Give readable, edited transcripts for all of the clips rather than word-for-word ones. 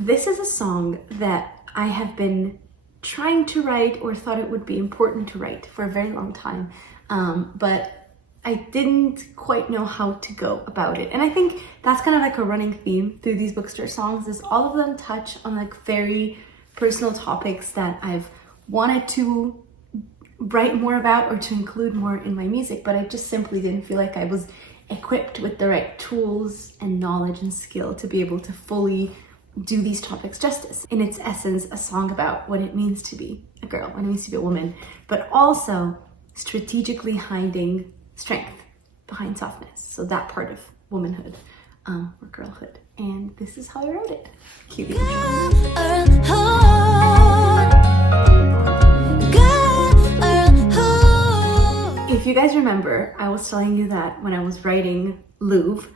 This is a song that I have been trying to write or thought it would be important to write for a very long time, but I didn't quite know how to go about it. And I think that's kind of like a running theme through these bookstore songs, is all of them touch on like very personal topics that I've wanted to write more about or to include more in my music, but I just simply didn't feel like I was equipped with the right tools and knowledge and skill to be able to fully do these topics justice. In its essence, a song about what it means to be a girl, what it means to be a woman, but also strategically hiding strength behind softness. So that part of womanhood or girlhood. And this is how I wrote it. Cue the intro. If you guys remember, I was telling you that when I was writing Louvre,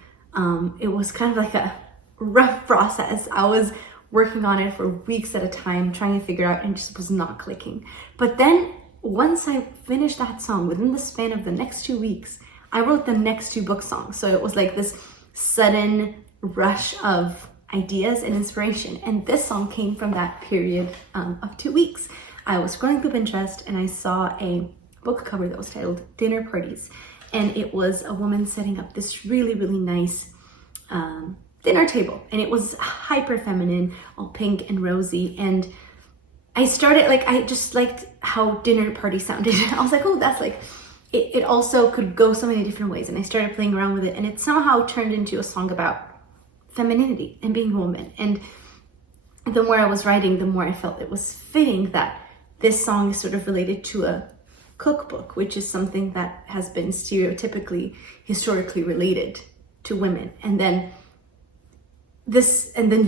it was kind of like a rough process. I was working on it for weeks at a time, trying to figure out, and it just was not clicking. But then once I finished that song, within the span of the next 2 weeks, I wrote the next 2 book songs. So it was like this sudden rush of ideas and inspiration. And this song came from that period of 2 weeks. I was scrolling through Pinterest and I saw a book cover that was titled Dinner Parties. And it was a woman setting up this really, really nice dinner table, and it was hyper feminine, all pink and rosy. And I started, like, I just liked how dinner party sounded. I was like, oh, that's like, it also could go so many different ways. And I started playing around with it, and it somehow turned into a song about femininity and being a woman. And the more I was writing, the more I felt it was fitting that this song is sort of related to a cookbook, which is something that has been stereotypically, historically related to women. And then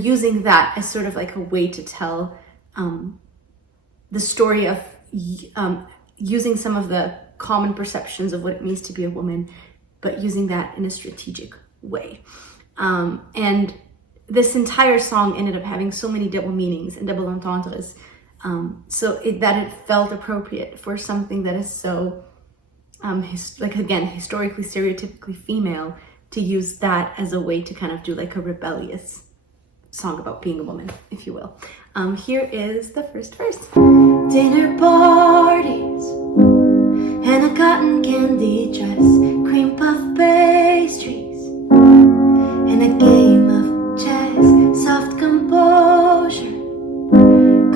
using that as sort of like a way to tell the story of using some of the common perceptions of what it means to be a woman, but using that in a strategic way. And this entire song ended up having so many double meanings and double entendres, that it felt appropriate for something that is so, historically, stereotypically female, to use that as a way to kind of do like a rebellious song about being a woman, if you will. Here is the first verse. Dinner parties and a cotton candy dress, cream puff pastries and a game of chess, soft composure,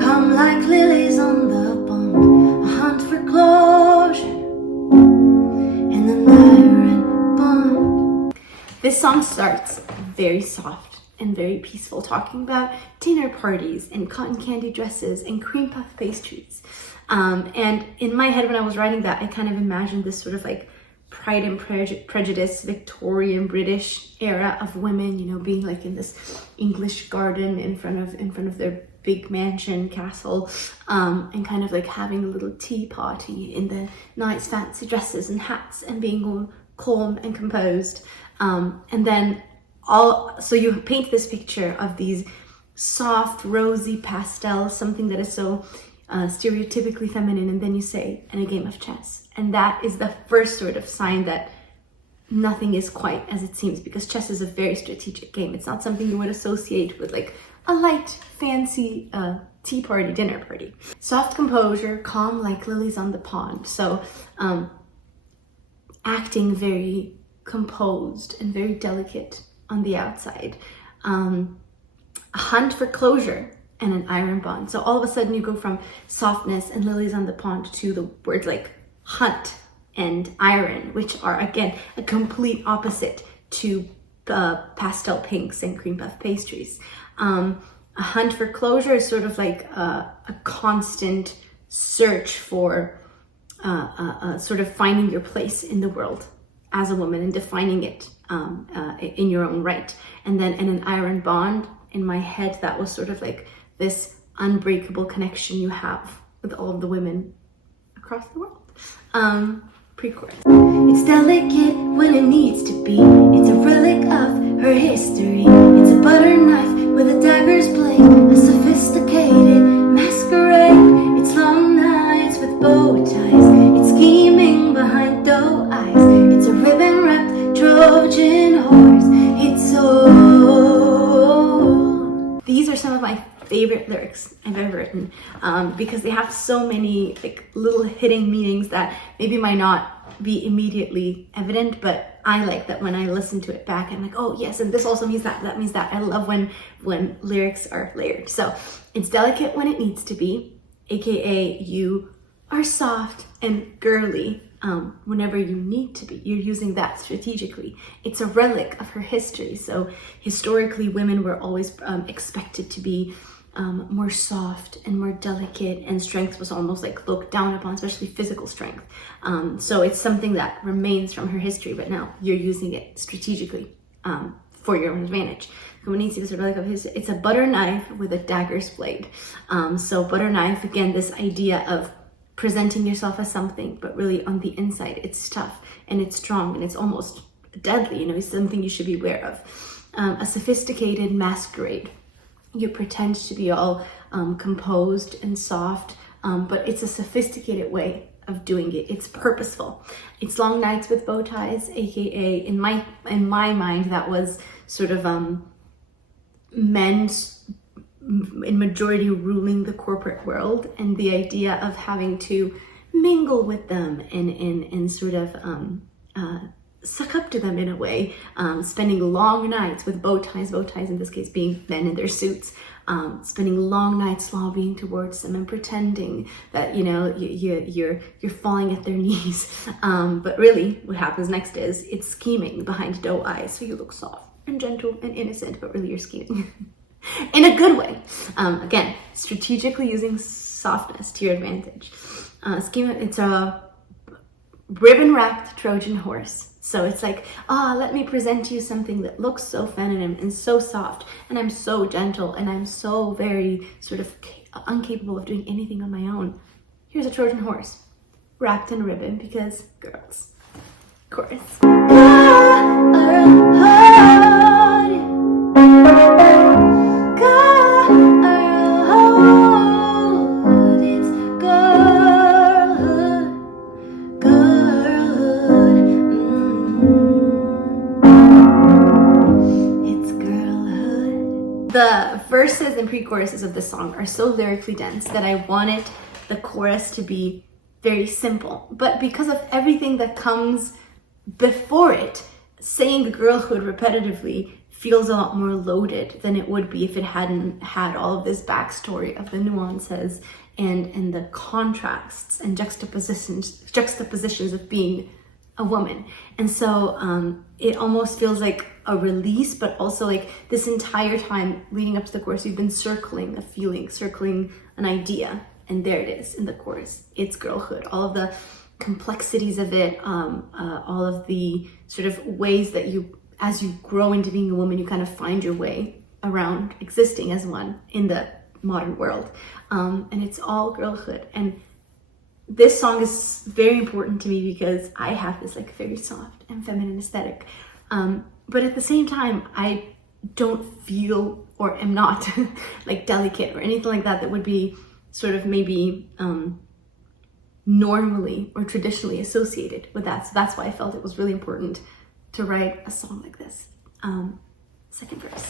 calm like lilies on the pond, a hunt for closure, and an iron bond. This song starts very soft and very peaceful, talking about dinner parties and cotton candy dresses and cream puff pastries. And in my head, when I was writing that, I kind of imagined this sort of like Pride and Prejudice, Victorian British era of women, you know, being like in this English garden in front of their big mansion castle, and kind of like having a little tea party in the nice fancy dresses and hats and being all calm and composed. And then so you paint this picture of these soft, rosy pastels, something that is so stereotypically feminine, and then you say, and a game of chess. And that is the first sort of sign that nothing is quite as it seems, because chess is a very strategic game. It's not something you would associate with like a light, fancy tea party, dinner party. Soft composure, calm like lilies on the pond. So acting very composed and very delicate on the outside. A hunt for closure and an iron bond. So all of a sudden you go from softness and lilies on the pond to the words like hunt and iron, which are again a complete opposite to pastel pinks and cream puff pastries. A hunt for closure is sort of like a constant search for sort of finding your place in the world as a woman and defining it in your own right. And then in an iron bond, in my head, that was sort of like this unbreakable connection you have with all of the women across the world. Pre-chorus. It's delicate when it needs to be. It's a relic of her history. It's a butter knife with a dagger's blade, a sophisticated masquerade. It's long nights with bow ties. It's scheming behind doe eyes. It's a ribbon-wrapped Trojan horse. It's so. These are some some of my favorite lyrics I've ever written, because they have so many like little hidden meanings that maybe might not be immediately evident, but I like that when I listen to it back, I'm like, oh yes, and this also means that, that means that. I love when lyrics are layered. So it's delicate when it needs to be, aka you are soft and girly whenever you need to be. You're using that strategically. It's a relic of her history. So historically, women were always expected to be more soft and more delicate, and strength was almost like looked down upon, especially physical strength. So it's something that remains from her history, but now you're using it strategically for your own advantage. Komunici is a relic of his. It's a butter knife with a dagger's blade. So butter knife, again, this idea of presenting yourself as something, but really on the inside, it's tough and it's strong and it's almost deadly. You know, it's something you should be aware of. A sophisticated masquerade. You pretend to be all composed and soft, but it's a sophisticated way of doing it. It's purposeful. It's long nights with bow ties, aka in my mind, that was sort of men in majority ruling the corporate world, and the idea of having to mingle with them and sort of suck up to them in a way, spending long nights with bow ties in this case being men in their suits, spending long nights lobbying towards them and pretending that, you know, you're falling at their knees, but really what happens next is it's scheming behind doe eyes, so you look soft and gentle and innocent, but really you're scheming in a good way. Again, strategically using softness to your advantage. It's a ribbon-wrapped Trojan horse. So it's like, let me present to you something that looks so feminine and so soft, and I'm so gentle, and I'm so very sort of incapable of doing anything on my own. Here's a Trojan horse wrapped in ribbon, because girls. Chorus. The verses and pre-choruses of this song are so lyrically dense that I wanted the chorus to be very simple. But because of everything that comes before it, saying girlhood repetitively feels a lot more loaded than it would be if it hadn't had all of this backstory of the nuances and the contrasts and juxtapositions of being a woman. And so it almost feels like a release, but also like this entire time leading up to the chorus, you've been circling a feeling, circling an idea, and there it is in the chorus. It's girlhood, all of the complexities of it, all of the sort of ways that you, as you grow into being a woman, you kind of find your way around existing as one in the modern world. And it's all girlhood. And this song is very important to me because I have this like very soft and feminine aesthetic. But at the same time, I don't feel or am not like delicate or anything like that would be sort of maybe normally or traditionally associated with that. So that's why I felt it was really important to write a song like this. Second verse.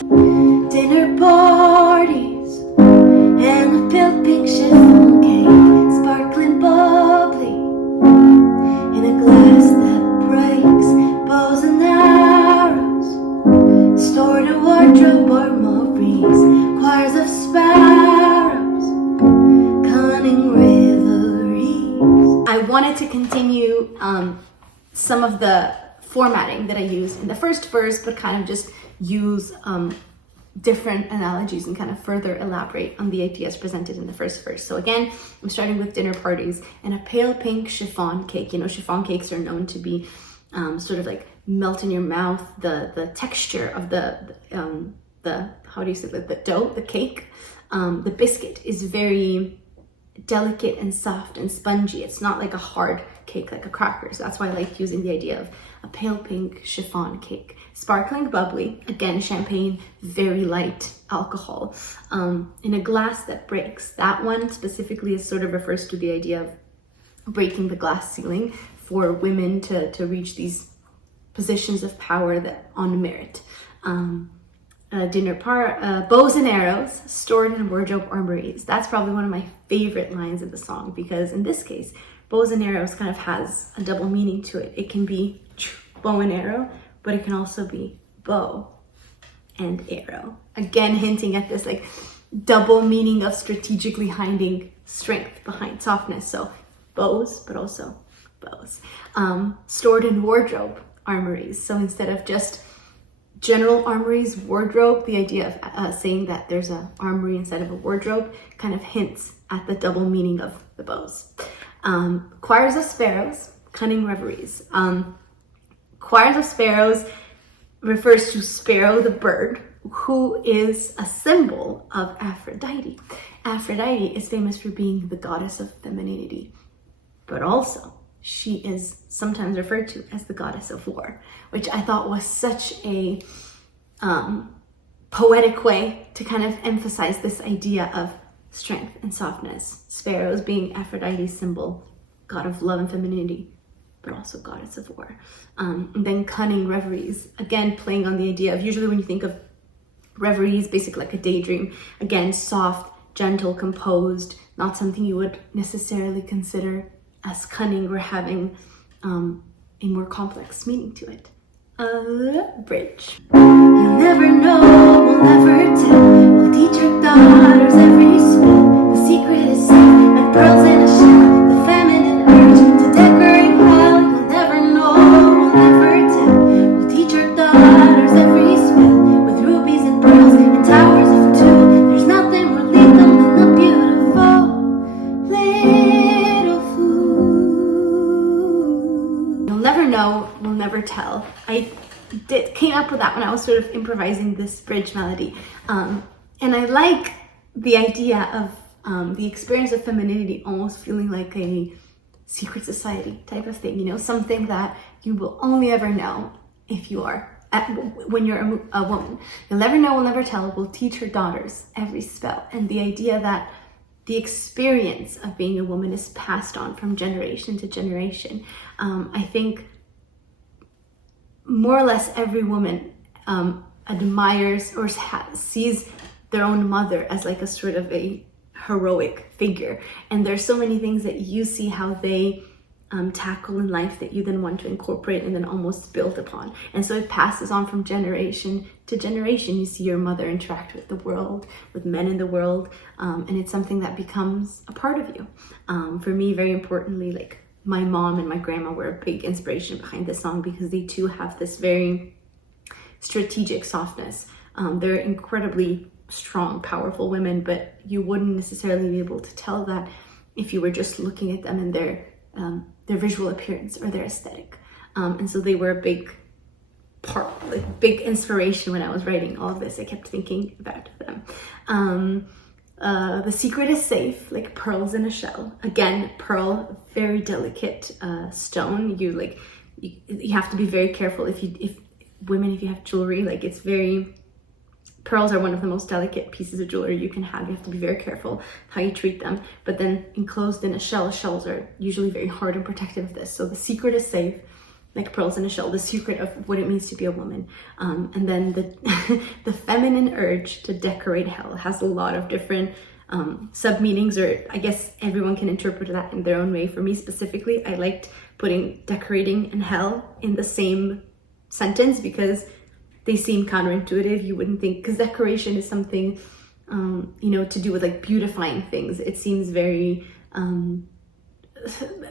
Dinner parties and a pale pink chiffon cake, sparkling bubbly in a glass that breaks, bows and arrows, stored in wardrobe or Maurice, choirs of sparrows, cunning revelries. I wanted to continue some of the formatting that I used in the first verse, but kind of just use different analogies and kind of further elaborate on the ideas presented in the first verse. So again, I'm starting with dinner parties and a pale pink chiffon cake. You know, chiffon cakes are known to be sort of like melt in your mouth. The texture of the how do you say that, the dough, the cake, the biscuit is very delicate and soft and spongy. It's not like a hard cake like a cracker. So that's why I like using the idea of a pale pink chiffon cake. Sparkling bubbly, again, champagne, very light alcohol, in a glass that breaks. That one specifically is sort of refers to the idea of breaking the glass ceiling for women to reach these positions of power that on merit. bows and arrows stored in wardrobe armories. That's probably one of my favorite lines of the song, because in this case, bows and arrows kind of has a double meaning to it. It can be bow and arrow, but it can also be bow and arrow. Again, hinting at this like double meaning of strategically hiding strength behind softness. So bows, but also bows. Stored in wardrobe armories. So instead of just general armories, wardrobe, the idea of saying that there's an armory instead of a wardrobe kind of hints at the double meaning of the bows. Choirs of sparrows, cunning reveries. Choirs of sparrows refers to Sparrow the bird, who is a symbol of Aphrodite. Aphrodite is famous for being the goddess of femininity, but also she is sometimes referred to as the goddess of war, which I thought was such a poetic way to kind of emphasize this idea of strength and softness. Sparrows being Aphrodite's symbol, god of love and femininity, but also goddess of war. And then cunning reveries, again playing on the idea of, usually when you think of reveries, basically like a daydream, again soft, gentle, composed, not something you would necessarily consider as cunning or having a more complex meaning to it. Bridge. You'll never know, we'll never tell. We'll teach our daughters every spell. The secret is safe, like pearls in a shell. The feminine urge to decorate hell. You'll never know, we'll never tell. We'll teach our daughters every spell. With rubies and pearls and towers of two. There's nothing more lethal than the beautiful little food. You'll never know, we'll never tell. I came up with that when I was sort of improvising this bridge melody. And I like the idea of the experience of femininity almost feeling like a secret society type of thing, you know, something that you will only ever know if you are, when you're a woman. You'll never know, will never tell, will teach her daughters every spell. And the idea that the experience of being a woman is passed on from generation to generation. I think more or less every woman admires or sees their own mother as like a sort of a heroic figure. And there's so many things that you see how they tackle in life that you then want to incorporate and then almost build upon. And so it passes on from generation to generation. You see your mother interact with the world, with men in the world, and it's something that becomes a part of you. For me, very importantly, like my mom and my grandma were a big inspiration behind this song, because they too have this very strategic softness. They're incredibly strong, powerful women, but you wouldn't necessarily be able to tell that if you were just looking at them and their visual appearance or their aesthetic. And so they were a big part, like big inspiration when I was writing all of this. I kept thinking about them. The secret is safe, like pearls in a shell. Again, pearl, very delicate stone. You have to be very careful if you have jewelry, like it's very, pearls are one of the most delicate pieces of jewelry you can have. You have to be very careful how you treat them. But then enclosed in a shell, shells are usually very hard and protective of this. So the secret is safe, like pearls in a shell, the secret of what it means to be a woman. And then the feminine urge to decorate hell has a lot of different sub-meanings, or I guess everyone can interpret that in their own way. For me specifically, I liked putting decorating and hell in the same sentence because they seem counterintuitive. You wouldn't think, because decoration is something, to do with like beautifying things. It seems very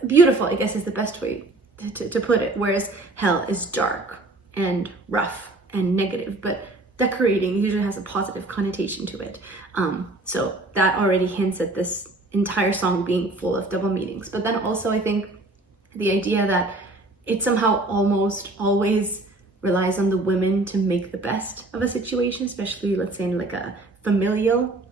beautiful, I guess is the best way to put it. Whereas hell is dark and rough and negative, but decorating usually has a positive connotation to it. So that already hints at this entire song being full of double meanings. But then also I think the idea that it somehow almost always relies on the women to make the best of a situation, especially let's say in like a familial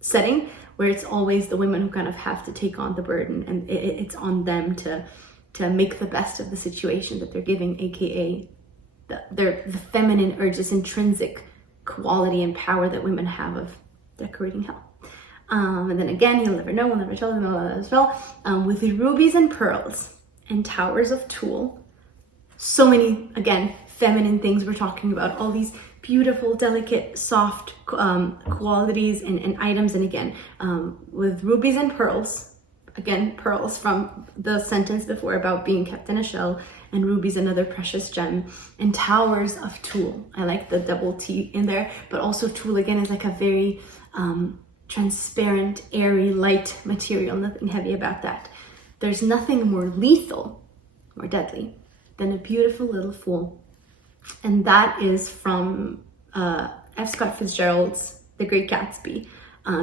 setting, where it's always the women who kind of have to take on the burden, and it's on them to make the best of the situation that they're giving, aka the feminine urge, this intrinsic quality and power that women have of decorating hell. And then again, you'll never know, we'll never tell, as well. With the rubies and pearls and towers of tulle. So many, again, feminine things we're talking about, all these beautiful, delicate, soft qualities and items. And again, with rubies and pearls, again, pearls from the sentence before about being kept in a shell, and rubies, another precious gem, and towers of tulle. I like the double T in there, but also tulle again is like a very transparent, airy, light material, nothing heavy about that. There's nothing more lethal, more deadly, than a beautiful little fool. And that is from F. Scott Fitzgerald's The Great Gatsby.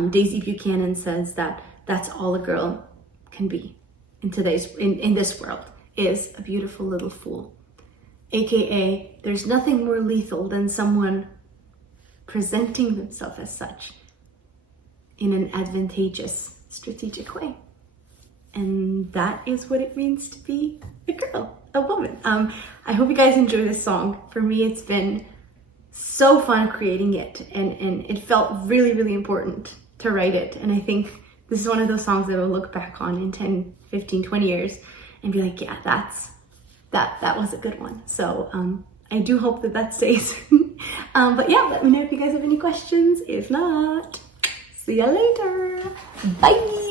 Daisy Buchanan says that that's all a girl can be in this world, is a beautiful little fool. AKA, there's nothing more lethal than someone presenting themselves as such in an advantageous, strategic way. And that is what it means to be a girl, a woman. I hope you guys enjoy this song. For me, it's been so fun creating it, and it felt really, really important to write it. And I think this is one of those songs that I'll look back on in 10, 15, 20 years and be like, yeah, that was a good one. So I do hope that stays. But yeah, let me know if you guys have any questions. If not, see ya later. Bye.